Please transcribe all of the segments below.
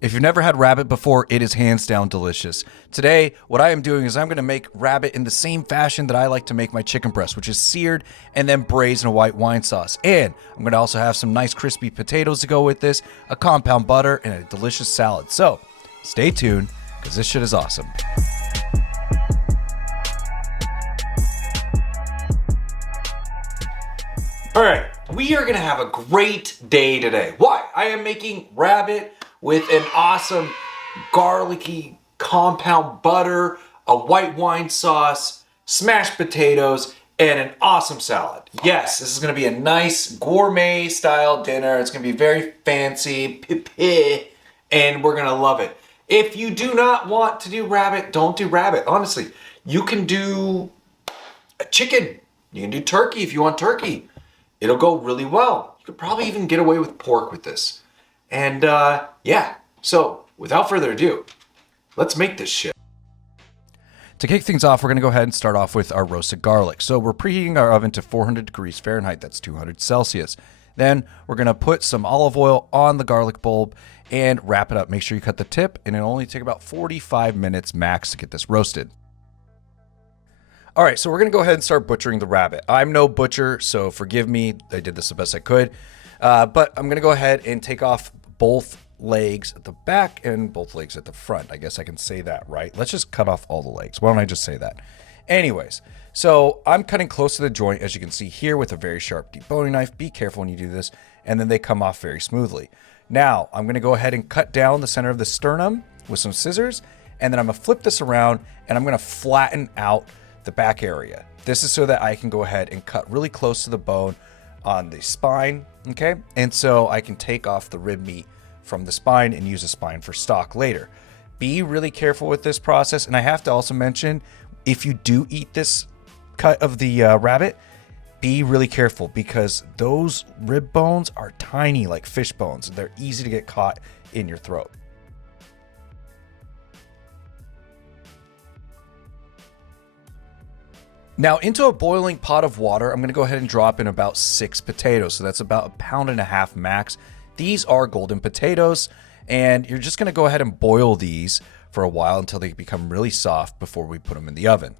If you've never had rabbit before, it is hands down delicious. Today, what I am doing is I'm going to make rabbit in the same fashion that I like to make my chicken breast, which is seared and then braised in a white wine sauce. And I'm going to also have some nice crispy potatoes to go with this, a compound butter, and a delicious salad. So stay tuned, because this shit is awesome. All right, we are going to have a great day today. Why? I am making rabbit with an awesome garlicky compound butter, a white wine sauce, smashed potatoes, and an awesome salad. Yes, this is gonna be a nice gourmet style dinner. It's gonna be very fancy, and we're gonna love it. If you do not want to do rabbit, don't do rabbit. Honestly, you can do a chicken. You can do turkey if you want turkey. It'll go really well. You could probably even get away with pork with this. And yeah, so without further ado, let's make this shit. To kick things off, we're gonna go ahead and start off with our roasted garlic. So we're preheating our oven to 400 degrees Fahrenheit, that's 200 Celsius. Then we're gonna put some olive oil on the garlic bulb and wrap it up. Make sure you cut the tip, and it'll only take about 45 minutes max to get this roasted. All right, so we're gonna go ahead and start butchering the rabbit. I'm no butcher, so forgive me, I did this the best I could. But I'm gonna go ahead and take off both legs at the back and both legs at the front. I guess I can say that, right? Let's just cut off all the legs. Why don't I just say that? Anyways, so I'm cutting close to the joint, as you can see here, with a very sharp deboning knife. Be careful when you do this, and then they come off very smoothly. Now, I'm gonna go ahead and cut down the center of the sternum with some scissors, and then I'm gonna flip this around, and I'm gonna flatten out the back area. This is so that I can go ahead and cut really close to the bone on the spine, okay? And so I can take off the rib meat from the spine and use the spine for stock later. Be really careful with this process. And I have to also mention, if you do eat this cut of the rabbit, be really careful, because those rib bones are tiny like fish bones. They're easy to get caught in your throat. Now, into a boiling pot of water, I'm gonna go ahead and drop in about 6 potatoes. So that's about 1.5 pounds max. These are golden potatoes, and you're just gonna go ahead and boil these for a while until they become really soft before we put them in the oven.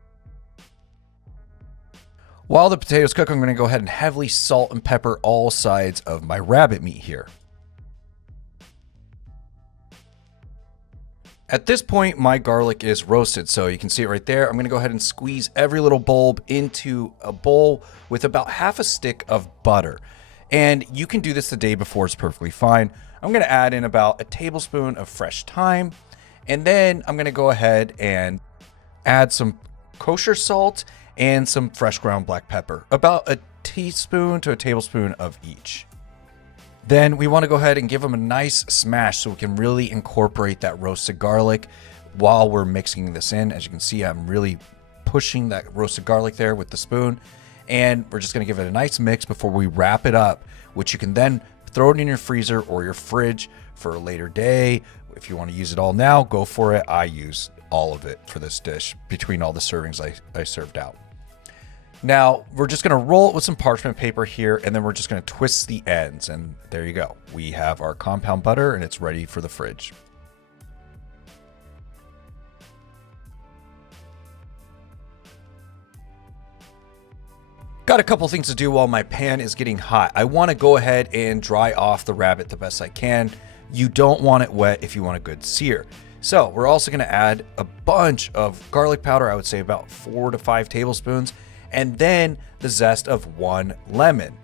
While the potatoes cook, I'm gonna go ahead and heavily salt and pepper all sides of my rabbit meat here. At this point, my garlic is roasted, so you can see it right there. I'm gonna go ahead and squeeze every little bulb into a bowl with about half a stick of butter. And you can do this the day before, it's perfectly fine. I'm gonna add in about a tablespoon of fresh thyme, and then I'm gonna go ahead and add some kosher salt and some fresh ground black pepper, about a teaspoon to a tablespoon of each. Then we want to go ahead and give them a nice smash so we can really incorporate that roasted garlic while we're mixing this in. As you can see, I'm really pushing that roasted garlic there with the spoon, and we're just going to give it a nice mix before we wrap it up, which you can then throw it in your freezer or your fridge for a later day. If you want to use it all now, go for it. I use all of it for this dish between all the servings I served out. Now, we're just going to roll it with some parchment paper here, and then we're just going to twist the ends, and there you go. We have our compound butter, and it's ready for the fridge. Got a couple things to do while my pan is getting hot. I want to go ahead and dry off the rabbit the best I can. You don't want it wet if you want a good sear. So we're also going to add a bunch of garlic powder, I would say about 4 to 5 tablespoons, and then the zest of 1 lemon.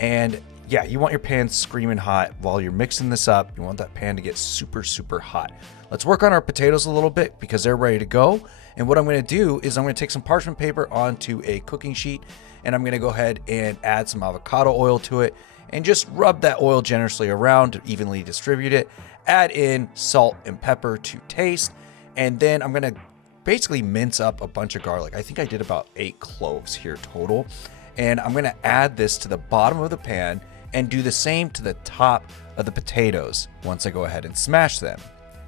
And yeah, you want your pan screaming hot while you're mixing this up. You want that pan to get super, super hot. Let's work on our potatoes a little bit because they're ready to go. And what I'm going to do is I'm going to take some parchment paper onto a cooking sheet, and I'm going to go ahead and add some avocado oil to it and just rub that oil generously around to evenly distribute it. Add in salt and pepper to taste, and then I'm going to basically mince up a bunch of garlic. I think I did about 8 cloves here total. And I'm going to add this to the bottom of the pan and do the same to the top of the potatoes once I go ahead and smash them.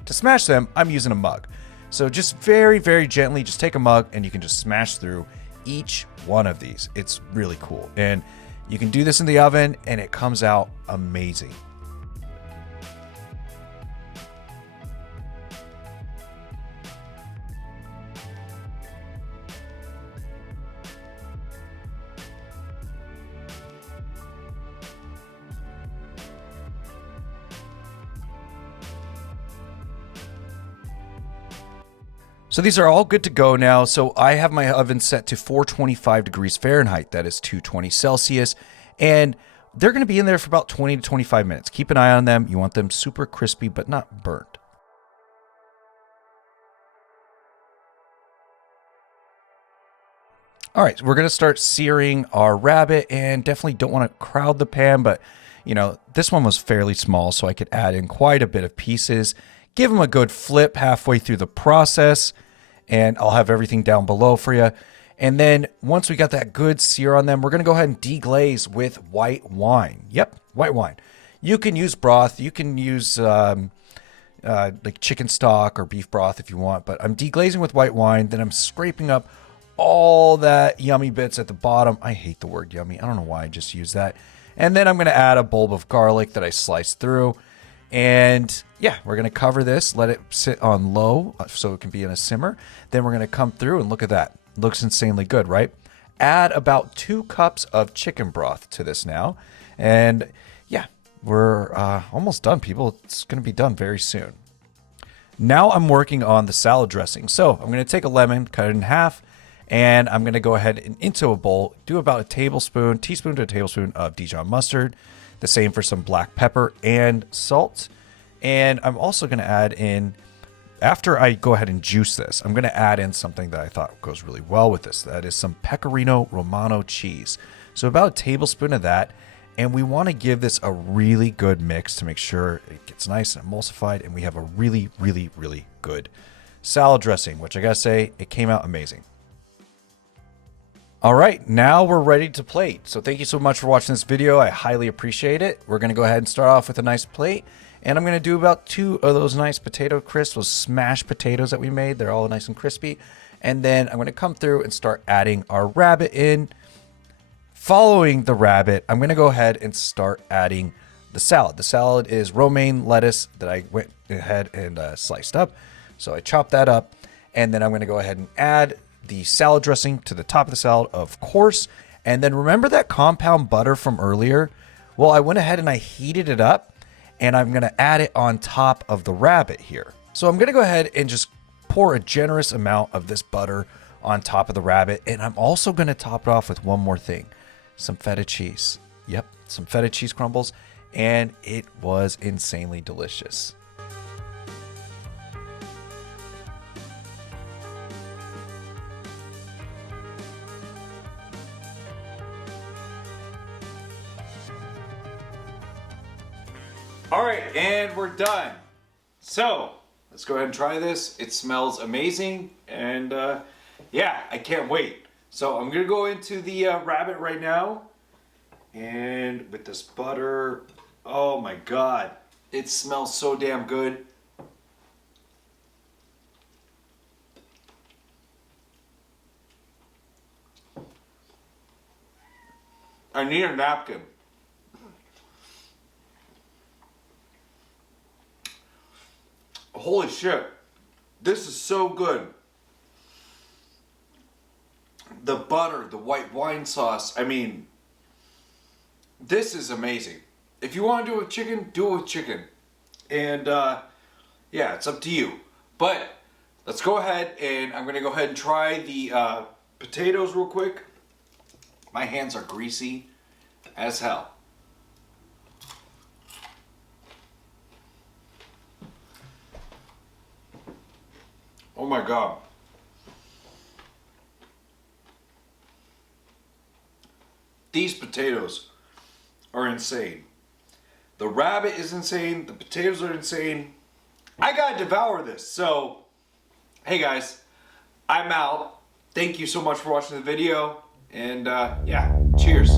To smash them, I'm using a mug. So just very, very gently, just take a mug and you can just smash through each one of these. It's really cool. And you can do this in the oven and it comes out amazing. So these are all good to go now. So I have my oven set to 425 degrees Fahrenheit. That is 220 Celsius. And they're going to be in there for about 20 to 25 minutes. Keep an eye on them. You want them super crispy, but not burnt. All right, so we're going to start searing our rabbit, and definitely don't want to crowd the pan, but this one was fairly small, so I could add in quite a bit of pieces. Give them a good flip halfway through the process, and I'll have everything down below for you. And then once we got that good sear on them, we're going to go ahead and deglaze with white wine. Yep, white wine. You can use broth. You can use like chicken stock or beef broth if you want, but I'm deglazing with white wine. Then I'm scraping up all that yummy bits at the bottom. I hate the word yummy. I don't know why I just use that. And then I'm going to add a bulb of garlic that I sliced through. And yeah, we're going to cover this, let it sit on low so it can be in a simmer. Then we're going to come through and look at that. Looks insanely good, right? Add about 2 cups of chicken broth to this now. And yeah, we're almost done, people. It's going to be done very soon. Now I'm working on the salad dressing. So I'm going to take a lemon, cut it in half, and I'm going to go ahead and into a bowl, do about a teaspoon to a tablespoon of Dijon mustard. The same for some black pepper and salt. And I'm also going to add in, after I go ahead and juice this, I'm going to add in something that I thought goes really well with this. That is some Pecorino Romano cheese. So about a tablespoon of that. And we want to give this a really good mix to make sure it gets nice and emulsified. And we have a really, really, really good salad dressing, which I got to say, it came out amazing. All right, now we're ready to plate. So thank you so much for watching this video. I highly appreciate it. We're going to go ahead and start off with a nice plate. And I'm going to do about 2 of those nice potato crisps, those smashed potatoes that we made. They're all nice and crispy. And then I'm going to come through and start adding our rabbit in. Following the rabbit, I'm going to go ahead and start adding the salad. The salad is romaine lettuce that I went ahead and sliced up. So I chopped that up. And then I'm going to go ahead and add the salad dressing to the top of the salad, of course. And then remember that compound butter from earlier? Well, I went ahead and I heated it up, and I'm going to add it on top of the rabbit here. So I'm going to go ahead and just pour a generous amount of this butter on top of the rabbit. And I'm also going to top it off with one more thing, some feta cheese. Yep, some feta cheese crumbles. And it was insanely delicious. All right, and we're done. So let's go ahead and try this. It smells amazing, and yeah, I can't wait. So I'm gonna go into the rabbit right now, and with this butter, oh my God, it smells so damn good. I need a napkin. Holy shit, this is so good. The butter, the white wine sauce, I mean, this is amazing. If you want to do it with chicken, do it with chicken. And yeah, it's up to you. But let's go ahead, and I'm gonna go ahead and try the potatoes real quick. My hands are greasy as hell. Oh my God. These potatoes are insane. The rabbit is insane. The potatoes are insane. I gotta devour this. So, hey guys, I'm out. Thank you so much for watching the video. And yeah, cheers.